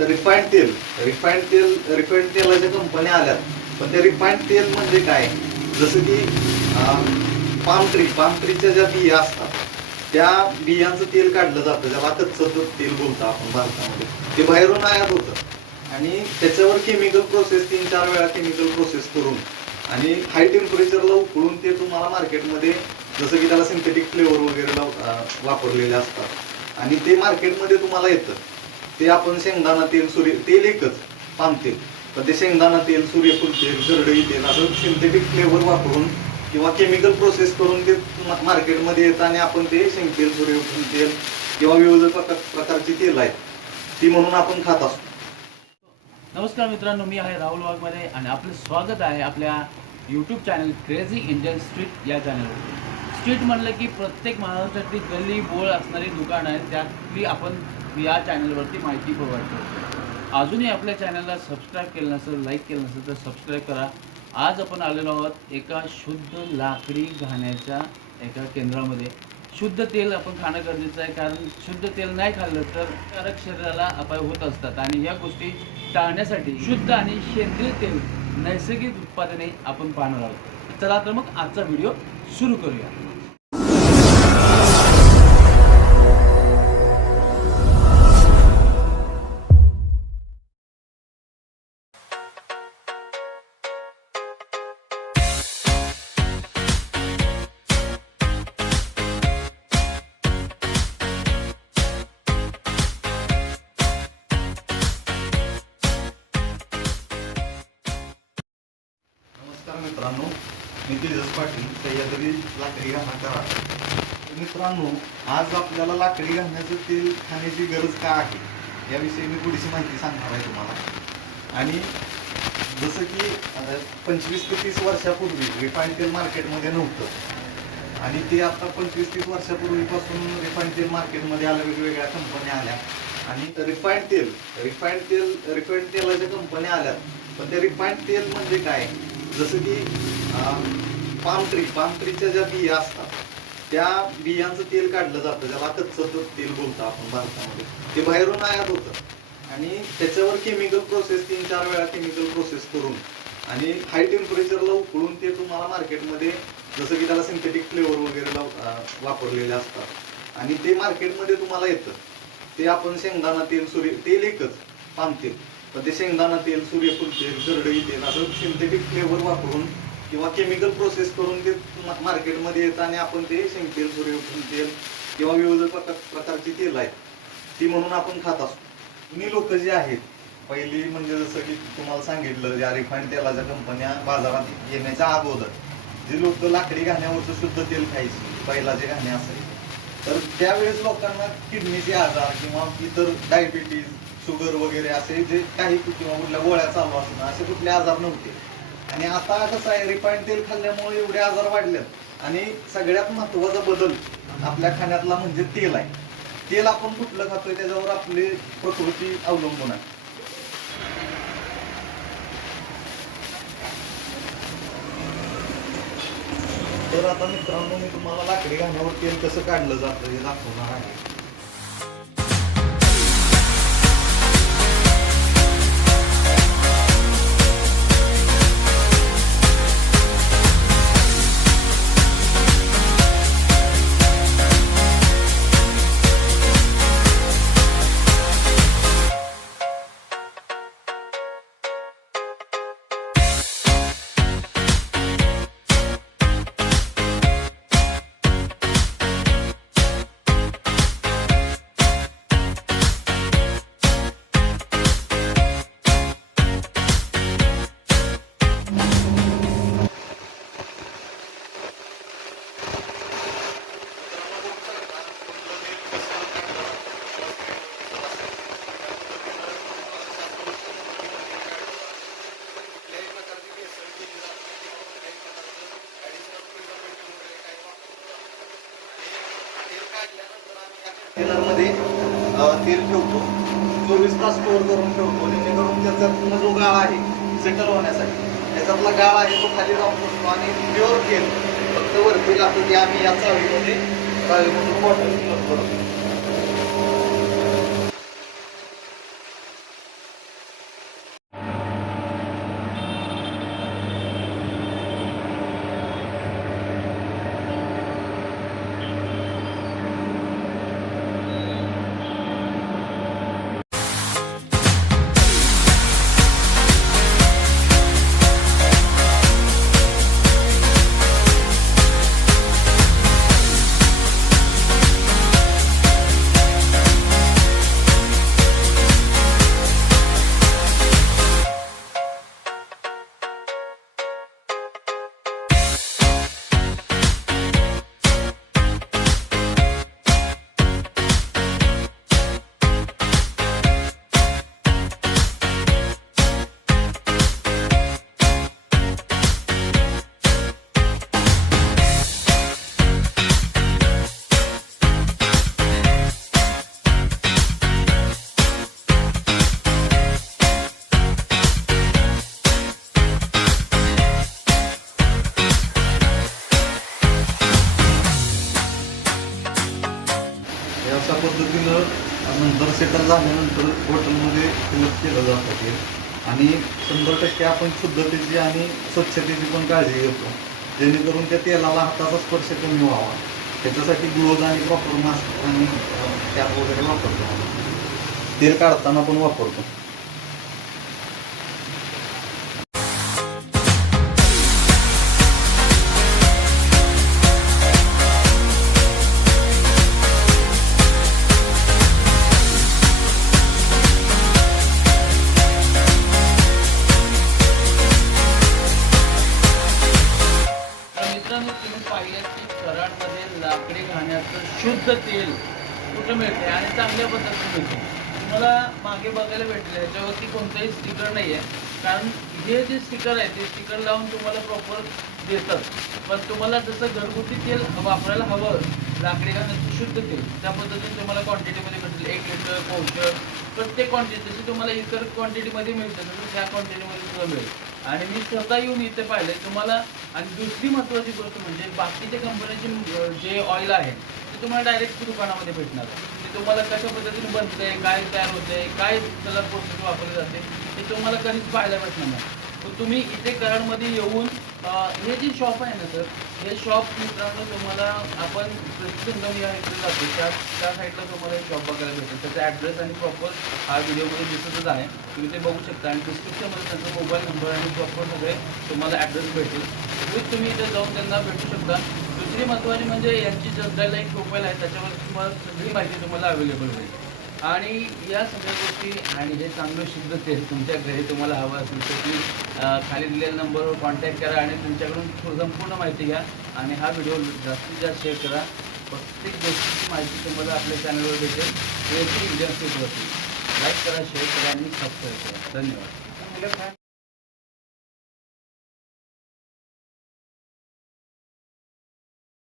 Refined तेलाच्या कंपन्या आल्यात. पण ते रिफाईंड तेल म्हणजे काय? जसं की पाम ट्रीच्या ज्या बिया असतात त्या बियांचं तेल काढलं जातं, ज्याला कच्चं तेल बोलतो आपण भारतामध्ये. ते बाहेरून आयात होतं आणि त्याच्यावर केमिकल प्रोसेस 3-4 वेळा केमिकल प्रोसेस करून आणि हाय टेम्परेचरला उकळून ते तुम्हाला मार्केटमध्ये, जसं की त्याला सिंथेटिक फ्लेवर वगैरे वापरलेले असतात आणि ते मार्केटमध्ये तुम्हाला येतं. ते आपण शेंगदाणा तेल, तेल एकच पाम तेल, पण ते शेंगदाणा तेल, सूर्यफूल तेल, करडई तेल असं सिंथेटिक फ्लेवर वापरून किंवा केमिकल प्रोसेस करून ते मार्केटमध्ये येतं आणि आपण ते शेंगतेल, सूर्यफूल तेल किंवा विविध प्रकारची तेल आहेत ती म्हणून आपण खात असतो. नमस्कार मित्रांनो, मी आहे राहुल वाघमारे आणि आपलं स्वागत आहे आपल्या YouTube channel crazy Indian street या चॅनलवर. स्ट्रीट म्हणलं की प्रत्येक महाराष्ट्रातली गल्ली बोळ असणारी दुकानं आहेत, त्यातली आपण या चॅनलवरती माहिती प्रोव्हाइड करतो. अजूनही आपल्या चॅनलला सबस्क्राईब केलं नसेल, लाईक केलं नसेल तर सबस्क्राईब करा. आज आपण आलेलो आहोत एका शुद्ध लाकडी घाण्याच्या एका केंद्रामध्ये. शुद्ध तेल आपण खाणं गरजेचं आहे, कारण शुद्ध तेल नाही खाल्लं तर शरीराला अपाय होत असतात आणि या गोष्टी टाळण्यासाठी शुद्ध आणि सेंद्रिय तेल, नैसर्गिक उत्पादने आपण पाहणार आहोत. चला तर मग आजचा व्हिडिओ सुरू करूया. मित्रांनो, मी तेजस पाटील, सह्याद्री लाकडी घाणा कराड. मित्रांनो, आज आपल्याला लाकडी घाण्याचं तेल खाण्याची गरज का आहे याविषयी मी थोडीशी माहिती सांगणार आहे तुम्हाला. आणि जसं की 25 ते 30 वर्षापूर्वी रिफाईंड तेल मार्केटमध्ये नव्हतं आणि ते आता 25-30 वर्षापूर्वीपासून रिफाईंड तेल मार्केटमध्ये आल्या, वेगवेगळ्या कंपन्या आल्या आणि रिफाईंड तेलाच्या कंपन्या आल्यात. पण ते रिफाईंड तेल म्हणजे काय? जसं की पाम ट्रीच्या ज्या बिया असतात त्या बियांचं तेल काढलं जातं, ज्याला कच्चं तेल बोलतो आपण भारतामध्ये. ते बाहेरून आयात होतं आणि त्याच्यावर केमिकल प्रोसेस 3-4 वेळा केमिकल प्रोसेस करून आणि हाय टेम्परेचरला उकळून ते तुम्हाला मार्केटमध्ये, जसं की त्याला सिंथेटिक फ्लेवर वगैरे वापरलेले असतात आणि ते मार्केटमध्ये तुम्हाला येतं. ते आपण शेंगदाणा तेल, तेल एकच पाम तेल, पण ते शेंगदाणा तेल, सूर्यफूल तेल, करडई तेल असं सिंथेटिक फ्लेवर वापरून किंवा केमिकल प्रोसेस करून ते मार्केटमध्ये येतं आणि आपण ते शेंगतेल, सूर्यफूल तेल किंवा विविध प्रकारची तेल आहेत ती म्हणून आपण खात असतो. तुम्ही लोक जे आहेत, पहिली म्हणजे जसं की तुम्हाला सांगितलं, ज्या रिफाईंड तेलाच्या कंपन्या बाजारात येण्याच्या अगोदर जे लोक लाकडी घाण्यावरचं शुद्ध तेल खायची, पहिलाचे घाणे असायचे, तर त्यावेळेस लोकांना किडनीचे आजार किंवा इतर डायबिटीज, शुगर वगैरे असे जे काही किंवा कुठल्या गोळ्या चालू असणं असे कुठले आजार नव्हते. आणि आता कसं आहे, रिफाईंड तेल खाल्ल्यामुळे एवढे आजार वाढलेत. आणि सगळ्यात महत्त्वाचा बदल आपल्या खाण्यातला म्हणजे तेल आहे. तेल आपण कुठलं खातोय त्याच्यावर आपली प्रकृती अवलंबून आहे. तर आता मित्रांनो, मी तुम्हाला लाकडी घाण्यावर तेल कसं काढलं जातं हे दाखवणार आहे. मध्ये तेल ठेवतो, 24 तास स्टोअर करून ठेवतो, जेणेकरून त्याचा जो गाळ आहे सेटल होण्यासाठी, त्याच्यातला गाळ आहे तो खाली जाऊन बसतो आणि प्युअर तेल फक्त वरती राहतो. ते आम्ही या चाळीमधून बॉटल फिल करतो. झाल्यानंतर बॉटलमध्ये फिलअप केलं जातं ते आणि 100% आपण शुद्धतेची आणि स्वच्छतेची पण काळजी घेतो, जेणेकरून त्या तेलाला हाताचा स्पर्श कमी व्हावा. त्याच्यासाठी ग्लोव्ज आणि प्रॉपर मास्क आणि कॅप वगैरे वापरतो. तेल काढताना पण वापरतो. मित्रांनो, तुम्ही पाहिलं की कराडमध्ये लाकडी घाण्याचं शुद्ध तेल कुठं मिळते आणि चांगल्या पद्धतीने मिळते. तुम्हाला मागे बघायला भेटले याच्यावरती कोणताही स्टिकर नाही आहे, कारण हे जे स्टिकर आहे ते स्टिकर लावून तुम्हाला प्रॉपर देतात. पण तुम्हाला जसं घरगुती तेल वापरायला हवं, लाकडी घाण्याचं शुद्ध तेल, त्या पद्धतीने तुम्हाला क्वांटिटीमध्ये भेटेल. 1 लिटर, पावशर, प्रत्येक क्वांटिटी जशी तुम्हाला इतर क्वांटिटीमध्ये मिळते तसं त्या क्वांटिटीमध्ये सुद्धा मिळेल. आणि मी स्वतः येऊन इथे पाहिले तुम्हाला. आणि दुसरी महत्त्वाची गोष्ट म्हणजे बाकीच्या कंपन्याचे जे ऑइल आहे ते तुम्हाला डायरेक्ट दुकानामध्ये भेटणार आहे. ते तुम्हाला कशा पद्धतीने बनतं आहे, काय तयार होतं आहे, काय त्याला प्रोसेस वापरली जाते ते तुम्हाला कधीच पाहायला भेटणार नाही. तर तुम्ही इथे कराडमध्ये येऊन हे जे शॉप आहे ना सर, हे शॉप मित्रांनो तुम्हाला आपण संगम या इथे जातो त्या साईडला तुम्हाला एक शॉप बघायला भेटेल. त्याचा ॲड्रेस आणि प्रॉपर हा व्हिडिओमध्ये दिसतच आहे, तुम्ही ते बघू शकता. आणि डिस्क्रिप्शनमध्ये त्यांचा मोबाईल नंबर आणि प्रॉपर सगळे तुम्हाला ॲड्रेस भेटेल. तुम्ही इथे जाऊन त्यांना भेटू शकता. दुसरी महत्त्वाची म्हणजे यांची जनरल एक प्रोफाईल आहे, त्याच्यावर तुम्हाला सगळी माहिती तुम्हाला अवेलेबल होईल. आणि या सगळ्या गोष्टी आणि हे चांगलं शुद्ध तेल तुमच्या घरी तुम्हाला हवं असेल तर तुम्ही खाली दिलेल्या नंबरवर कॉन्टॅक्ट करा आणि तुमच्याकडून संपूर्ण माहिती घ्या. आणि हा व्हिडिओ जास्तीत जास्त शेअर करा. प्रत्येक गोष्टीची माहिती तुम्हाला आपल्या चॅनलवर भेटेल. क्रेझी इंडियन स्ट्रीटवरती लाईक करा, शेअर करा आणि सबस्क्राईब करा. धन्यवाद.